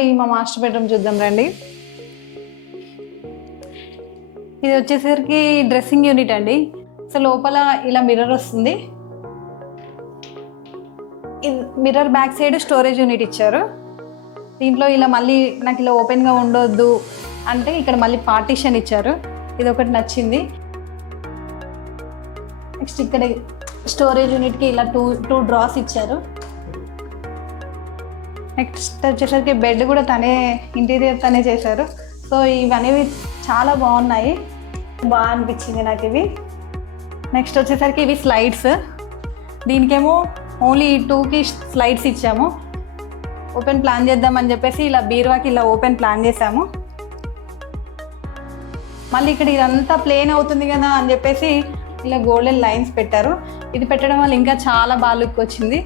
మా master bedroom చూద్దాం రండి. ఇది వచ్చేసరికి డ్రెస్సింగ్ యూనిట్ అండి. సో లోపల ఇలా మిర్రర్ వస్తుంది. Mirror back side storage unit ఇచ్చారు. దీంట్లో ఇలా మళ్ళీ నాకు ఇలా ఓపెన్గా ఉండొద్దు అంటే ఇక్కడ మళ్ళీ పార్టీషన్ ఇచ్చారు. ఇది ఒకటి నచ్చింది. నెక్స్ట్ ఇక్కడ స్టోరేజ్ యూనిట్కి ఇలా టూ డ్రాస్ ఇచ్చారు. నెక్స్ట్ వచ్చేసరికి బెడ్ కూడా తనే ఇంటీరియర్ తనే చేశారు. సో ఇవన్నీ చాలా బాగున్నాయి, బాగా అనిపించింది నాకు ఇవి. నెక్స్ట్ వచ్చేసరికి ఇవి స్లైడ్స్. దీనికేమో ఓన్లీ 2కి స్లైడ్స్ ఇచ్చాము. ఓపెన్ ప్లాన్ చేద్దామని చెప్పేసి ఇలా బీరువాకి ఇలా ఓపెన్ ప్లాన్ చేసాము. మళ్ళీ ఇక్కడ ఇదంతా ప్లేన్ అవుతుంది కదా అని చెప్పేసి ఇలా గోల్డెన్ లైన్స్ పెట్టారు. ఇది పెట్టడం వల్ల ఇంకా చాలా బాగా లుక్ వచ్చింది.